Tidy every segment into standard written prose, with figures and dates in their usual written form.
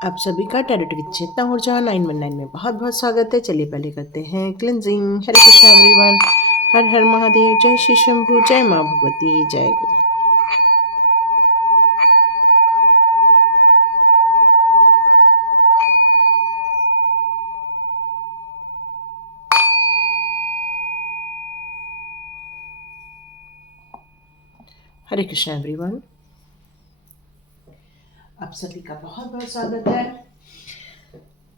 आप सभी का टैरोट विद चेतना ऊर्जा 919 में बहुत बहुत स्वागत है। चलिए पहले करते हैं क्लिनजिंग। हरे कृष्णा एवरीवन। हर हर महादेव। जय श्री शंभू। जय माँ भगवती। जय गुरु। हरे कृष्णा एवरीवन। आप सभी का बहुत बहुत स्वागत है।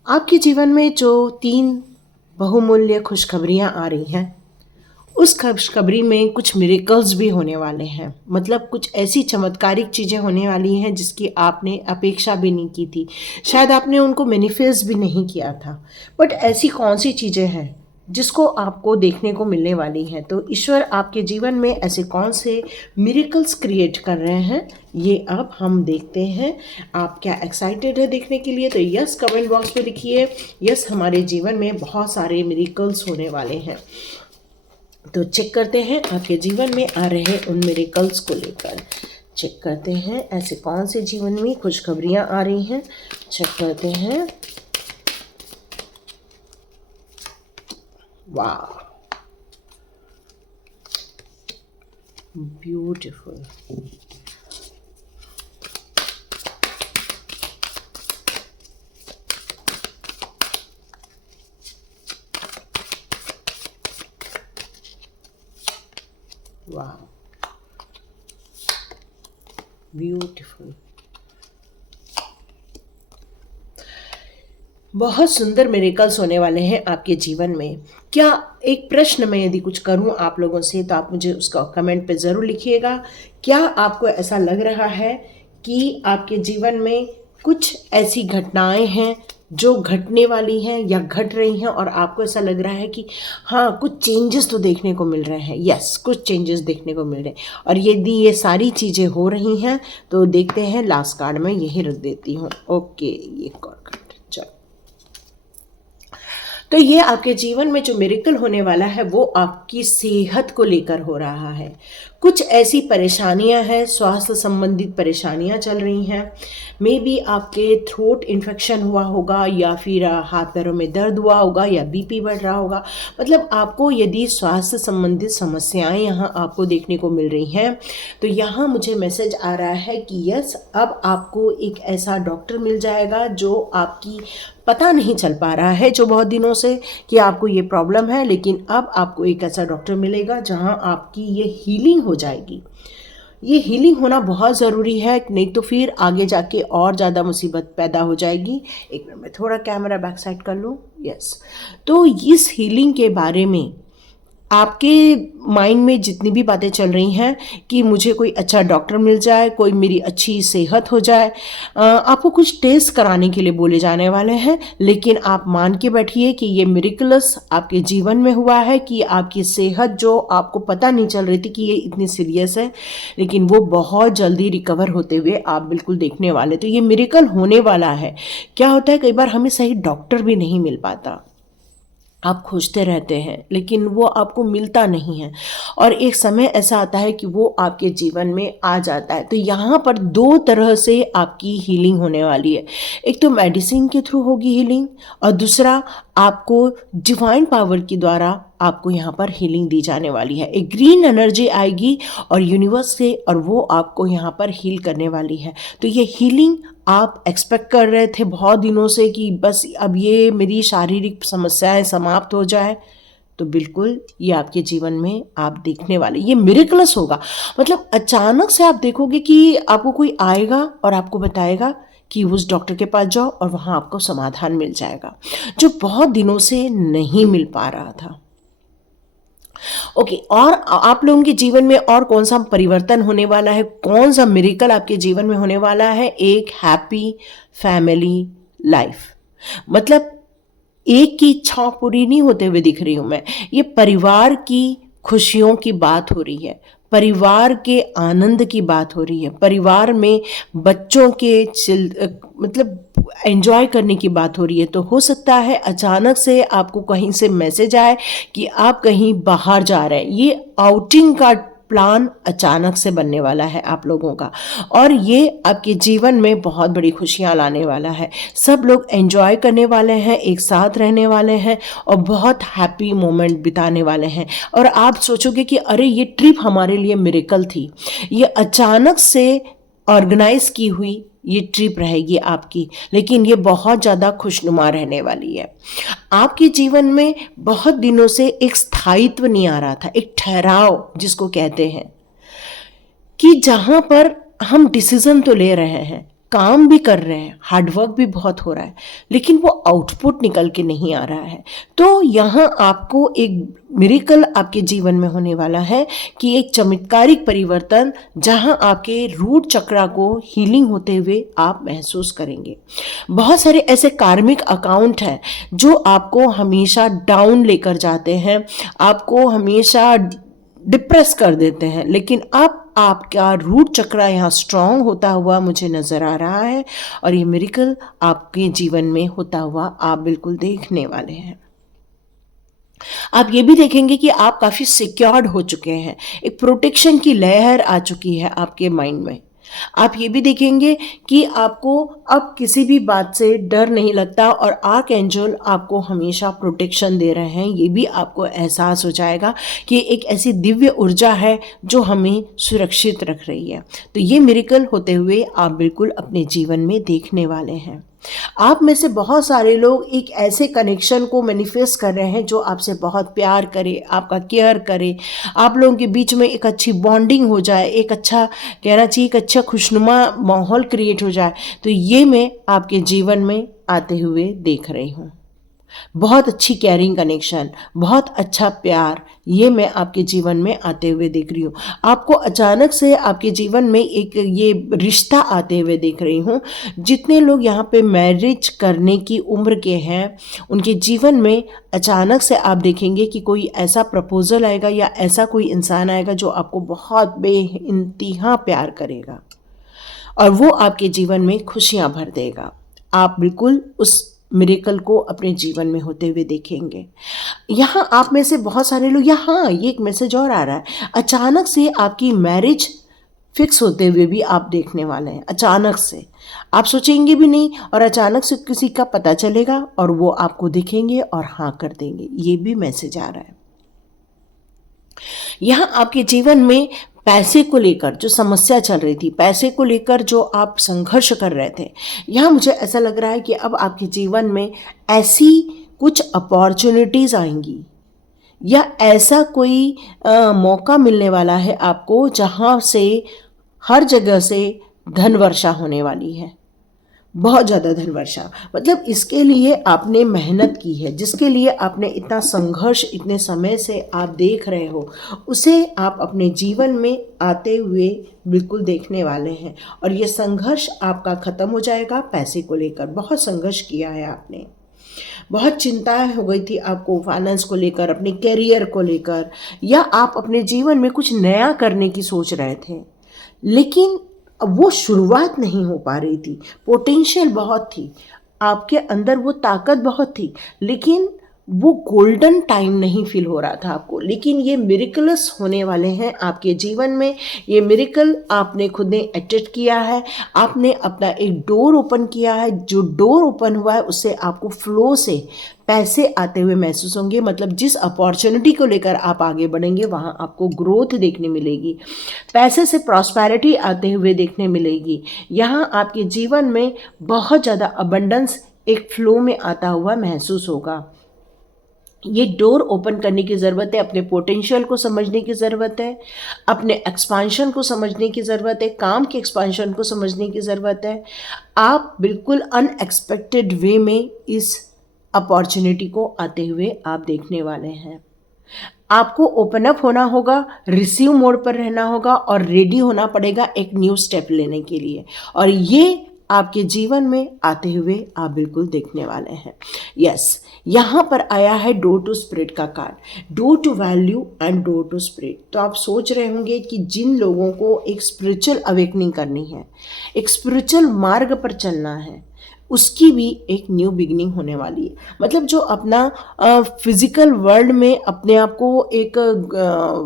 आपके जीवन में जो 3 बहुमूल्य खुशखबरियां आ रही हैं, उस खुशखबरी में कुछ मिरेकल्स भी होने वाले हैं। मतलब कुछ ऐसी चमत्कारिक चीज़ें होने वाली हैं जिसकी आपने अपेक्षा भी नहीं की थी, शायद आपने उनको मैनिफेस्ट भी नहीं किया था। बट ऐसी कौन सी चीज़ें हैं जिसको आपको देखने को मिलने वाली हैं? तो ईश्वर आपके जीवन में ऐसे कौन से मिरेकल्स क्रिएट कर रहे हैं, ये अब हम देखते हैं। आप क्या एक्साइटेड है देखने के लिए? तो यस कमेंट बॉक्स में लिखिए, यस हमारे जीवन में बहुत सारे मिरेकल्स होने वाले हैं। तो चेक करते हैं आपके जीवन में आ रहे उन मिरेकल्स को लेकर। चेक करते हैं ऐसे कौन से जीवन में खुशखबरियां आ रही हैं। चेक करते हैं। वाह, ब्यूटीफुल। वाह, ब्यूटीफुल। बहुत सुंदर मिरेकल्स होने वाले हैं आपके जीवन में। क्या एक प्रश्न मैं यदि कुछ करूं आप लोगों से, तो आप मुझे उसका कमेंट पे ज़रूर लिखिएगा। क्या आपको ऐसा लग रहा है कि आपके जीवन में कुछ ऐसी घटनाएं हैं जो घटने वाली हैं या घट रही हैं, और आपको ऐसा लग रहा है कि हाँ कुछ चेंजेस तो देखने को मिल रहे हैं? यस, कुछ चेंजेस देखने को मिल रहे हैं। और यदि ये सारी चीज़ें हो रही हैं तो देखते हैं, लास्ट कार्ड में यही रख देती हूँ। ओके, ये कार्ड, चलो। तो ये आपके जीवन में जो मिरेकल होने वाला है वो आपकी सेहत को लेकर हो रहा है। कुछ ऐसी परेशानियां हैं, स्वास्थ्य संबंधित परेशानियां चल रही हैं। मे बी आपके थ्रोट इन्फेक्शन हुआ होगा, या फिर हाथ पैरों में दर्द हुआ होगा, या बीपी बढ़ रहा होगा। मतलब आपको यदि स्वास्थ्य संबंधित समस्याएं यहाँ आपको देखने को मिल रही हैं, तो यहाँ मुझे मैसेज आ रहा है कि यस, अब आपको एक ऐसा डॉक्टर मिल जाएगा जो आपकी पता नहीं चल पा रहा है जो बहुत दिनों से कि आपको ये प्रॉब्लम है, लेकिन अब आपको एक ऐसा डॉक्टर मिलेगा जहां आपकी ये हीलिंग हो जाएगी। ये हीलिंग होना बहुत ज़रूरी है, नहीं तो फिर आगे जाके और ज़्यादा मुसीबत पैदा हो जाएगी। एक मिनट में थोड़ा कैमरा बैक साइड कर लूँ। यस, तो इस हीलिंग के बारे में आपके माइंड में जितनी भी बातें चल रही हैं कि मुझे कोई अच्छा डॉक्टर मिल जाए, कोई मेरी अच्छी सेहत हो जाए, आपको कुछ टेस्ट कराने के लिए बोले जाने वाले हैं। लेकिन आप मान के बैठिए कि ये मिरेकल्स आपके जीवन में हुआ है, कि आपकी सेहत जो आपको पता नहीं चल रही थी कि ये इतनी सीरियस है, लेकिन वो बहुत जल्दी रिकवर होते हुए आप बिल्कुल देखने वाले। तो ये मिरेकल होने वाला है। क्या होता है, कई बार हमें सही डॉक्टर भी नहीं मिल पाता, आप खोजते रहते हैं लेकिन वो आपको मिलता नहीं है, और एक समय ऐसा आता है कि वो आपके जीवन में आ जाता है। तो यहाँ पर 2 तरह से आपकी हीलिंग होने वाली है। एक तो मेडिसिन के थ्रू होगी हीलिंग, और दूसरा आपको डिवाइन पावर के द्वारा आपको यहाँ पर हीलिंग दी जाने वाली है। एक ग्रीन एनर्जी आएगी और यूनिवर्स से, और वो आपको यहाँ पर हील करने वाली है। तो ये हीलिंग आप एक्सपेक्ट कर रहे थे बहुत दिनों से कि बस अब ये मेरी शारीरिक समस्याएं समाप्त हो जाए, तो बिल्कुल ये आपके जीवन में आप देखने वाले, ये मिरेकलस होगा। मतलब अचानक से आप देखोगे कि आपको कोई आएगा और आपको बताएगा कि उस डॉक्टर के पास जाओ और वहाँ आपको समाधान मिल जाएगा, जो बहुत दिनों से नहीं मिल पा रहा था। ओके, और आप लोगों के जीवन में और कौन सा परिवर्तन होने वाला है, कौन सा मिरेकल आपके जीवन में होने वाला है? एक हैप्पी फैमिली लाइफ। मतलब एक की इच्छा पूरी नहीं होते हुए दिख रही हूं मैं, ये परिवार की खुशियों की बात हो रही है, परिवार के आनंद की बात हो रही है, परिवार में बच्चों के मतलब एंजॉय करने की बात हो रही है। तो हो सकता है अचानक से आपको कहीं से मैसेज आए कि आप कहीं बाहर जा रहे हैं। ये आउटिंग का प्लान अचानक से बनने वाला है आप लोगों का, और ये आपके जीवन में बहुत बड़ी खुशियाँ लाने वाला है। सब लोग एंजॉय करने वाले हैं, एक साथ रहने वाले हैं और बहुत हैप्पी मोमेंट बिताने वाले हैं। और आप सोचोगे कि अरे ये ट्रिप हमारे लिए मिरेकल थी, ये अचानक से ऑर्गेनाइज की हुई ये ट्रिप रहेगी आपकी, लेकिन ये बहुत ज़्यादा खुशनुमा रहने वाली है। आपके जीवन में बहुत दिनों से एक स्थायित्व नहीं आ रहा था, एक ठहराव जिसको कहते हैं, कि जहाँ पर हम डिसीजन तो ले रहे हैं, काम भी कर रहे हैं, हार्डवर्क भी बहुत हो रहा है, लेकिन वो आउटपुट निकल के नहीं आ रहा है। तो यहाँ आपको एक मिरेकल आपके जीवन में होने वाला है कि एक चमत्कारिक परिवर्तन, जहाँ आपके रूट चक्रा को हीलिंग होते हुए आप महसूस करेंगे। बहुत सारे ऐसे कार्मिक अकाउंट हैं जो आपको हमेशा डाउन लेकर जाते हैं, आपको हमेशा डिप्रेस कर देते हैं, लेकिन अब आपका रूट चक्रा यहाँ स्ट्रांग होता हुआ मुझे नज़र आ रहा है, और ये मिरेकल आपके जीवन में होता हुआ आप बिल्कुल देखने वाले हैं। आप ये भी देखेंगे कि आप काफ़ी सिक्योर्ड हो चुके हैं, एक प्रोटेक्शन की लहर आ चुकी है आपके माइंड में। आप ये भी देखेंगे कि आपको अब किसी भी बात से डर नहीं लगता, और आर्क एंजल आपको हमेशा प्रोटेक्शन दे रहे हैं। ये भी आपको एहसास हो जाएगा कि एक ऐसी दिव्य ऊर्जा है जो हमें सुरक्षित रख रही है। तो ये मिरेकल होते हुए आप बिल्कुल अपने जीवन में देखने वाले हैं। आप में से बहुत सारे लोग एक ऐसे कनेक्शन को मैनिफेस्ट कर रहे हैं जो आपसे बहुत प्यार करे, आपका केयर करे, आप लोगों के बीच में एक अच्छी बॉन्डिंग हो जाए, एक अच्छा कहना चाहिए एक अच्छा खुशनुमा माहौल क्रिएट हो जाए। तो ये मैं आपके जीवन में आते हुए देख रही हूँ। बहुत अच्छी कैरिंग कनेक्शन, बहुत अच्छा प्यार, ये मैं आपके जीवन में आते हुए देख रही हूँ। आपको अचानक से आपके जीवन में एक ये रिश्ता आते हुए देख रही हूँ। जितने लोग यहाँ पे मैरिज करने की उम्र के हैं, उनके जीवन में अचानक से आप देखेंगे कि कोई ऐसा प्रपोजल आएगा या ऐसा कोई इंसान आएगा जो आपको बहुत बेइंतहा प्यार करेगा, और वो आपके जीवन में खुशियाँ भर देगा। आप बिल्कुल उस मिरेकल को अपने जीवन में होते हुए देखेंगे। यहाँ आप में से बहुत सारे लोग, यहाँ ये एक मैसेज और आ रहा है, अचानक से आपकी मैरिज फिक्स होते हुए भी आप देखने वाले हैं। अचानक से आप सोचेंगे भी नहीं, और अचानक से किसी का पता चलेगा और वो आपको दिखेंगे और हाँ कर देंगे। ये भी मैसेज आ रहा है। यहाँ आपके जीवन में पैसे को लेकर जो समस्या चल रही थी, पैसे को लेकर जो आप संघर्ष कर रहे थे, यहाँ मुझे ऐसा लग रहा है कि अब आपके जीवन में ऐसी कुछ अपॉर्चुनिटीज़ आएंगी, या ऐसा कोई मौका मिलने वाला है आपको जहाँ से हर जगह से धन वर्षा होने वाली है। बहुत ज़्यादा धन वर्षा, मतलब इसके लिए आपने मेहनत की है, जिसके लिए आपने इतना संघर्ष इतने समय से आप देख रहे हो, उसे आप अपने जीवन में आते हुए बिल्कुल देखने वाले हैं। और ये संघर्ष आपका ख़त्म हो जाएगा। पैसे को लेकर बहुत संघर्ष किया है आपने, बहुत चिंता हो गई थी आपको फाइनेंस को लेकर, अपने करियर को लेकर, या आप अपने जीवन में कुछ नया करने की सोच रहे थे, लेकिन अब वो शुरुआत नहीं हो पा रही थी। पोटेंशियल बहुत थी आपके अंदर, वो ताकत बहुत थी, लेकिन वो गोल्डन टाइम नहीं फील हो रहा था आपको। लेकिन ये मिरेकल्स होने वाले हैं आपके जीवन में। ये मिरेकल आपने खुद ने अटेस्ट किया है, आपने अपना एक डोर ओपन किया है। जो डोर ओपन हुआ है उससे आपको फ्लो से पैसे आते हुए महसूस होंगे। मतलब जिस अपॉर्चुनिटी को लेकर आप आगे बढ़ेंगे वहाँ आपको ग्रोथ देखने मिलेगी, पैसे से प्रॉस्पेरिटी आते हुए देखने मिलेगी। यहाँ आपके जीवन में बहुत ज़्यादा अबंडेंस एक फ्लो में आता हुआ महसूस होगा। ये डोर ओपन करने की ज़रूरत है, अपने पोटेंशियल को समझने की ज़रूरत है, अपने एक्सपांशन को समझने की ज़रूरत है, काम के एक्सपांशन को समझने की ज़रूरत है। आप बिल्कुल अनएक्सपेक्टेड वे में इस अपॉर्चुनिटी को आते हुए आप देखने वाले हैं। आपको ओपन अप होना होगा, रिसीव मोड पर रहना होगा और रेडी होना पड़ेगा एक न्यू स्टेप लेने के लिए, और ये आपके जीवन में आते हुए आप बिल्कुल देखने वाले हैं। यस, यहाँ पर आया है डोर टू स्पिरिट का card, door to value and door to spirit. तो आप सोच रहे होंगे कि जिन लोगों को एक स्पिरिचुअल अवेकनिंग करनी है, एक स्पिरिचुअल मार्ग पर चलना है, उसकी भी एक न्यू बिगिनिंग होने वाली है। मतलब जो अपना फिजिकल वर्ल्ड में अपने आप को एक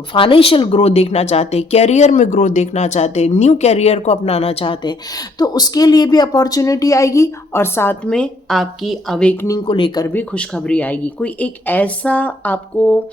फाइनेंशियल ग्रोथ देखना चाहते हैं, कैरियर में ग्रोथ देखना चाहते हैं, न्यू कैरियर को अपनाना चाहते हैं, तो उसके लिए भी अपॉर्चुनिटी आएगी और साथ में आपकी अवेकनिंग को लेकर भी खुशखबरी आएगी। कोई एक ऐसा आपको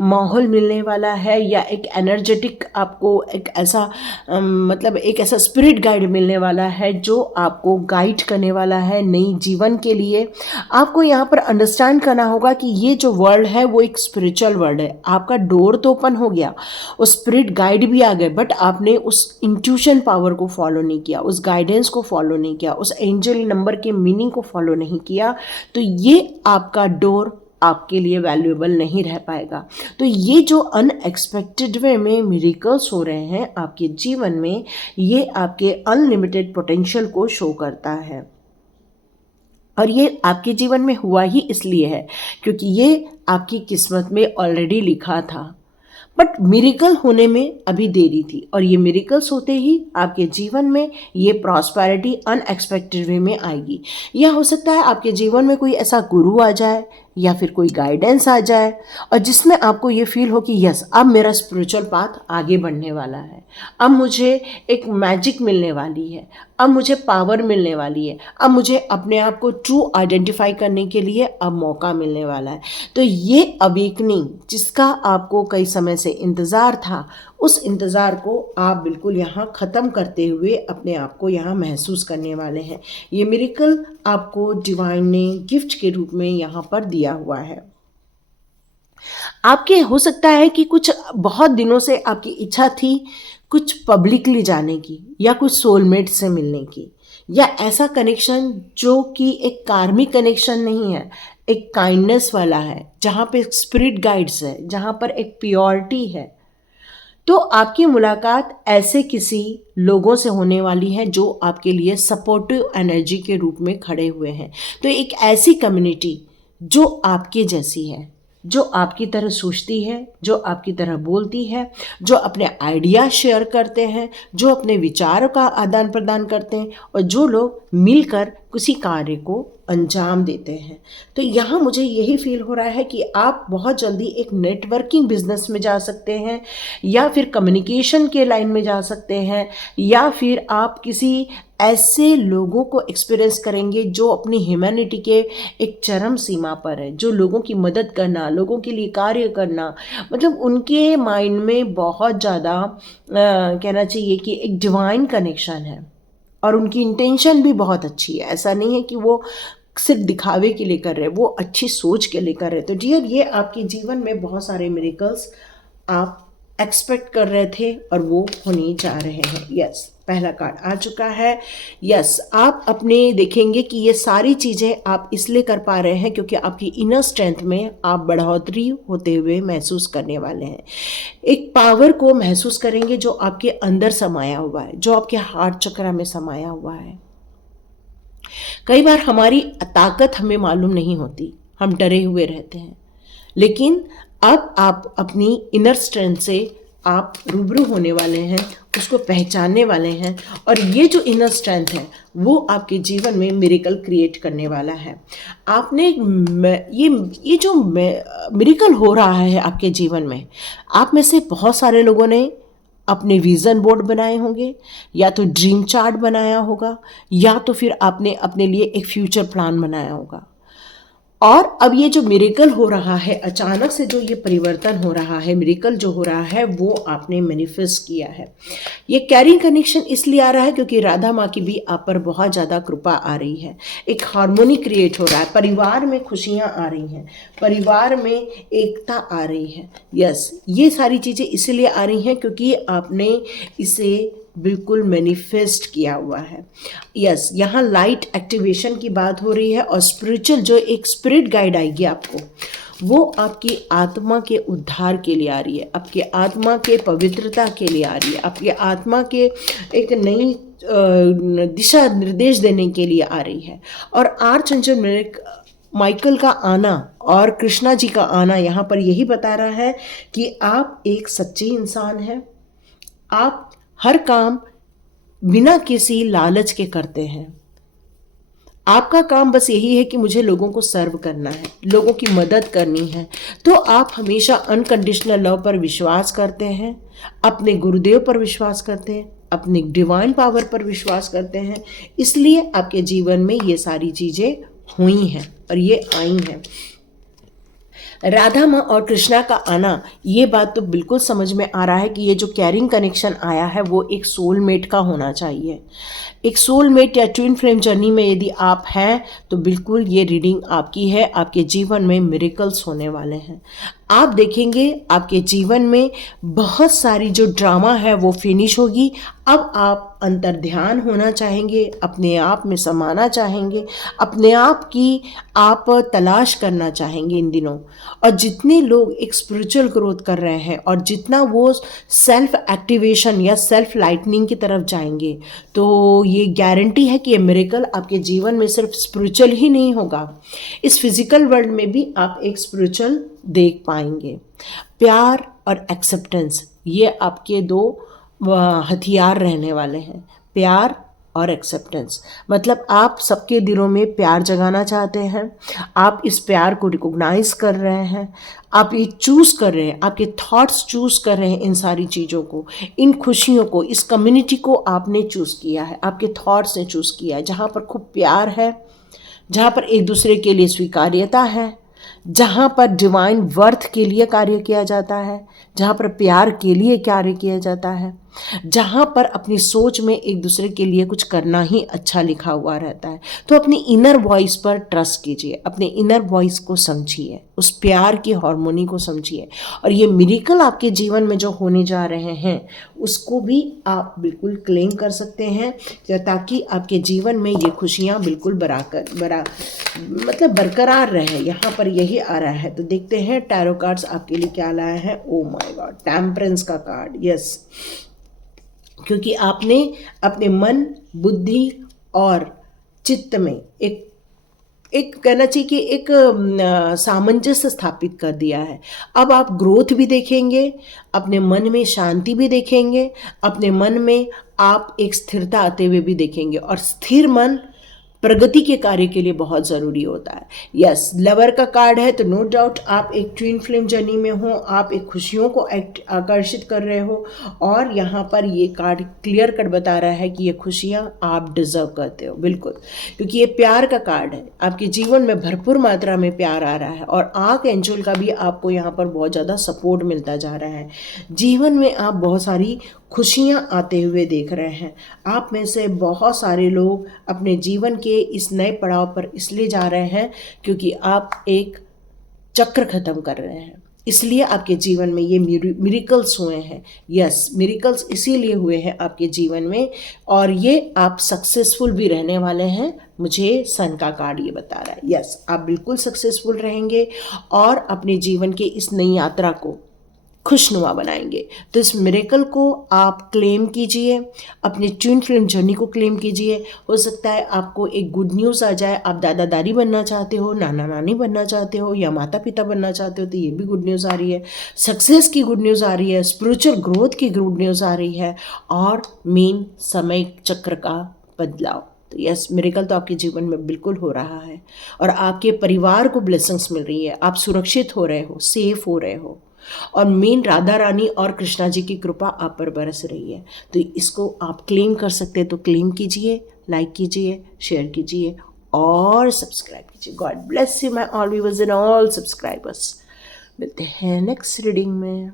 माहौल मिलने वाला है या एक एनर्जेटिक आपको एक ऐसा मतलब एक ऐसा स्पिरिट गाइड मिलने वाला है जो आपको गाइड करने वाला है नई जीवन के लिए। आपको यहाँ पर अंडरस्टैंड करना होगा कि ये जो वर्ल्ड है वो एक स्पिरिचुअल वर्ल्ड है। आपका डोर तो ओपन हो गया, उस स्पिरिट गाइड भी आ गए, बट आपने उस इंट्यूशन पावर को फॉलो नहीं किया, उस गाइडेंस को फॉलो नहीं किया, उस एंजल नंबर के मीनिंग को फॉलो नहीं किया, तो ये आपका डोर आपके लिए वैल्यूएबल नहीं रह पाएगा। तो ये जो अनएक्सपेक्टेड वे में मिरेकल्स हो रहे हैं आपके जीवन में, ये आपके अनलिमिटेड पोटेंशियल को शो करता है। और ये आपके जीवन में हुआ ही इसलिए है क्योंकि ये आपकी किस्मत में ऑलरेडी लिखा था, बट मिरेकल होने में अभी देरी थी। और ये मिरेकल्स होते ही आपके जीवन में ये प्रॉस्पेरिटी अनएक्सपेक्टेड वे में आएगी। यह हो सकता है आपके जीवन में कोई ऐसा गुरु आ जाए या फिर कोई गाइडेंस आ जाए और जिसमें आपको ये फील हो कि यस, अब मेरा स्पिरिचुअल पाथ आगे बढ़ने वाला है, अब मुझे एक मैजिक मिलने वाली है, अब मुझे पावर मिलने वाली है, अब मुझे अपने आप को ट्रू आइडेंटिफाई करने के लिए अब मौका मिलने वाला है। तो ये अवेकनिंग जिसका आपको कई समय से इंतज़ार था, उस इंतज़ार को आप बिल्कुल यहाँ ख़त्म करते हुए अपने आप को यहाँ महसूस करने वाले हैं। ये मिरेकल आपको डिवाइन ने गिफ्ट के रूप में यहाँ पर दिया हुआ है। आपके हो सकता है कि कुछ बहुत दिनों से आपकी इच्छा थी कुछ पब्लिकली जाने की या कुछ सोलमेट से मिलने की, या ऐसा कनेक्शन जो कि एक कार्मिक कनेक्शन नहीं है, एक काइंडनेस वाला है, जहाँ पे स्पिरिट गाइड्स है, जहाँ पर एक प्योरिटी है। तो आपकी मुलाकात ऐसे किसी लोगों से होने वाली है जो आपके लिए सपोर्टिव एनर्जी के रूप में खड़े हुए हैं। तो एक ऐसी कम्युनिटी जो आपके जैसी है, जो आपकी तरह सोचती है, जो आपकी तरह बोलती है, जो अपने आइडिया शेयर करते हैं, जो अपने विचारों का आदान प्रदान करते हैं और जो लोग मिलकर किसी कार्य को अंजाम देते हैं। तो यहाँ मुझे यही फील हो रहा है कि आप बहुत जल्दी एक नेटवर्किंग बिजनेस में जा सकते हैं, या फिर कम्युनिकेशन के लाइन में जा सकते हैं, या फिर आप किसी ऐसे लोगों को एक्सपीरियंस करेंगे जो अपनी ह्यूमैनिटी के एक चरम सीमा पर है, जो लोगों की मदद करना, लोगों के लिए कार्य करना, मतलब उनके माइंड में बहुत ज़्यादा कहना चाहिए कि एक डिवाइन कनेक्शन है और उनकी इंटेंशन भी बहुत अच्छी है। ऐसा नहीं है कि वो सिर्फ दिखावे के लिए कर रहे, वो अच्छी सोच के लिए कर रहे। तो डियर, ये आपके जीवन में बहुत सारे मिरेकल्स आप एक्सपेक्ट कर रहे थे और वो होने जा रहे हैं। यस, पहला कार्ड आ चुका है। यस, आप अपने देखेंगे कि ये सारी चीज़ें आप इसलिए कर पा रहे हैं क्योंकि आपकी इनर स्ट्रेंथ में आप बढ़ोतरी होते हुए महसूस करने वाले हैं। एक पावर को महसूस करेंगे जो आपके अंदर समाया हुआ है, जो आपके हार्ट चक्र में समाया हुआ है। कई बार हमारी ताकत हमें मालूम नहीं होती, हम डरे हुए रहते हैं, लेकिन अब आप अपनी इनर स्ट्रेंथ से आप रूबरू होने वाले हैं, उसको पहचानने वाले हैं, और ये जो इनर स्ट्रेंथ है वो आपके जीवन में मिरेकल क्रिएट करने वाला है। आपने ये जो मिरेकल हो रहा है आपके जीवन में, आप में से बहुत सारे लोगों ने अपने विज़न बोर्ड बनाए होंगे, या तो ड्रीम चार्ट बनाया होगा, या तो फिर आपने अपने लिए एक फ्यूचर प्लान बनाया होगा। और अब ये जो मिरेकल हो रहा है, अचानक से जो ये परिवर्तन हो रहा है, मिरेकल जो हो रहा है, वो आपने मैनिफेस्ट किया है। ये कैरिंग कनेक्शन इसलिए आ रहा है क्योंकि राधा माँ की भी आप पर बहुत ज़्यादा कृपा आ रही है। एक हार्मोनी क्रिएट हो रहा है, परिवार में खुशियाँ आ रही हैं, परिवार में एकता आ रही है। यस, ये सारी चीज़ें इसलिए आ रही हैं क्योंकि आपने इसे बिल्कुल मैनिफेस्ट किया हुआ है। यस, यहाँ लाइट एक्टिवेशन की बात हो रही है, और स्पिरिचुअल जो एक स्पिरिट गाइड आएगी आपको, वो आपकी आत्मा के उद्धार के लिए आ रही है, आपके आत्मा के पवित्रता के लिए आ रही है, आपके आत्मा के एक नई दिशा निर्देश देने के लिए आ रही है। और आर्चएंजल माइकल का आना और कृष्णा जी का आना यहाँ पर यही बता रहा है कि आप एक सच्चे इंसान हैं, आप हर काम बिना किसी लालच के करते हैं, आपका काम बस यही है कि मुझे लोगों को सर्व करना है, लोगों की मदद करनी है। तो आप हमेशा अनकंडीशनल लव पर विश्वास करते हैं, अपने गुरुदेव पर विश्वास करते हैं, अपने डिवाइन पावर पर विश्वास करते हैं, इसलिए आपके जीवन में ये सारी चीज़ें हुई हैं और ये आई हैं। राधा माँ और कृष्णा का आना, ये बात तो बिल्कुल समझ में आ रहा है कि ये जो कैरिंग कनेक्शन आया है वो एक सोलमेट का होना चाहिए। एक सोलमेट या ट्विन फ्लेम जर्नी में यदि आप हैं तो बिल्कुल ये रीडिंग आपकी है। आपके जीवन में मिरेकल्स होने वाले हैं। आप देखेंगे आपके जीवन में बहुत सारी जो ड्रामा है वो फिनिश होगी। अब आप अंतर्ध्यान होना चाहेंगे, अपने आप में समाना चाहेंगे, अपने आप की आप तलाश करना चाहेंगे इन दिनों। और जितने लोग एक स्पिरिचुअल ग्रोथ कर रहे हैं और जितना वो सेल्फ एक्टिवेशन या सेल्फ लाइटनिंग की तरफ जाएंगे, तो ये गारंटी है कि ये मिरेकल आपके जीवन में सिर्फ स्पिरिचुअल ही नहीं होगा, इस फिजिकल वर्ल्ड में भी आप एक स्पिरिचुअल देख पाएंगे। प्यार और एक्सेप्टेंस, ये आपके दो हथियार रहने वाले हैं। प्यार और एक्सेप्टेंस मतलब आप सबके दिलों में प्यार जगाना चाहते हैं, आप इस प्यार को रिकॉग्नाइज कर रहे हैं, आप ये चूज़ कर रहे हैं, आपके थॉट्स चूज़ कर रहे हैं इन सारी चीज़ों को, इन खुशियों को, इस कम्युनिटी को आपने चूज़ किया है, आपके थॉट्स ने चूज़ किया है। जहाँ पर खूब प्यार है, जहाँ पर एक दूसरे के लिए स्वीकार्यता है, जहाँ पर डिवाइन वर्थ के लिए कार्य किया जाता है, जहाँ पर प्यार के लिए कार्य किया जाता है, जहाँ पर अपनी सोच में एक दूसरे के लिए कुछ करना ही अच्छा लिखा हुआ रहता है। तो अपनी इनर वॉइस पर ट्रस्ट कीजिए, अपने इनर वॉइस को समझिए, उस प्यार की हार्मोनी को समझिए, और ये मिरेकल आपके जीवन में जो होने जा रहे हैं उसको भी आप बिल्कुल क्लेम कर सकते हैं, ताकि आपके जीवन में ये खुशियाँ बिल्कुल बरकरार रहे। यहाँ पर यही आ रहा है। तो देखते हैं टैरो कार्ड्स आपके लिए क्या लाया है। ओ माय गॉड, टेम्परेंस का कार्ड। यस, क्योंकि आपने अपने मन, बुद्धि और चित्त में एक कहना चाहिए कि एक सामंजस्य स्थापित कर दिया है। अब आप ग्रोथ भी देखेंगे, अपने मन में शांति भी देखेंगे, अपने मन में आप एक स्थिरता आते हुए भी देखेंगे। और स्थिर मन प्रगति के कार्य के लिए बहुत ज़रूरी होता है। यस, लवर का कार्ड है, तो नो डाउट आप एक ट्विन फ्लेम जर्नी में हो, आप एक खुशियों को आकर्षित कर रहे हो। और यहाँ पर ये कार्ड क्लियर कट बता रहा है कि ये खुशियाँ आप डिजर्व करते हो, बिल्कुल, क्योंकि ये प्यार का कार्ड है। आपके जीवन में भरपूर मात्रा में प्यार आ रहा है और आर्क एंजल का भी आपको यहाँ पर बहुत ज़्यादा सपोर्ट मिलता जा रहा है। जीवन में आप बहुत सारी खुशियाँ आते हुए देख रहे हैं। आप में से बहुत सारे लोग अपने जीवन के इस नए पड़ाव पर इसलिए जा रहे हैं क्योंकि आप एक चक्र खत्म कर रहे हैं, इसलिए आपके जीवन में ये मिरेकल्स हुए हैं। यस, मिरेकल्स इसीलिए हुए हैं आपके जीवन में, और ये आप सक्सेसफुल भी रहने वाले हैं। मुझे सन का कार्ड ये बता रहा है। यस, आप बिल्कुल सक्सेसफुल रहेंगे और अपने जीवन के इस नई यात्रा को खुशनुमा बनाएंगे। तो इस मिरेकल को आप क्लेम कीजिए, अपने ट्विन फ्लेम जर्नी को क्लेम कीजिए। हो सकता है आपको एक गुड न्यूज़ आ जाए, आप दादा दादी बनना चाहते हो, नाना नानी बनना चाहते हो, या माता पिता बनना चाहते हो, तो ये भी गुड न्यूज़ आ रही है। सक्सेस की गुड न्यूज़ आ रही है, स्पिरिचुअल ग्रोथ की गुड न्यूज़ आ रही है, और मेन समय चक्र का बदलाव। तो यस, मिरेकल तो आपके जीवन में बिल्कुल हो रहा है, और आपके परिवार को ब्लेसिंग्स मिल रही है। आप सुरक्षित हो रहे हो, सेफ हो रहे हो, और मेन राधा रानी और कृष्णा जी की कृपा आप पर बरस रही है। तो इसको आप क्लेम कर सकते हैं, तो क्लेम कीजिए, लाइक कीजिए, शेयर कीजिए और सब्सक्राइब कीजिए। God bless you my all viewers and all subscribers. मिलते हैं नेक्स्ट रीडिंग में।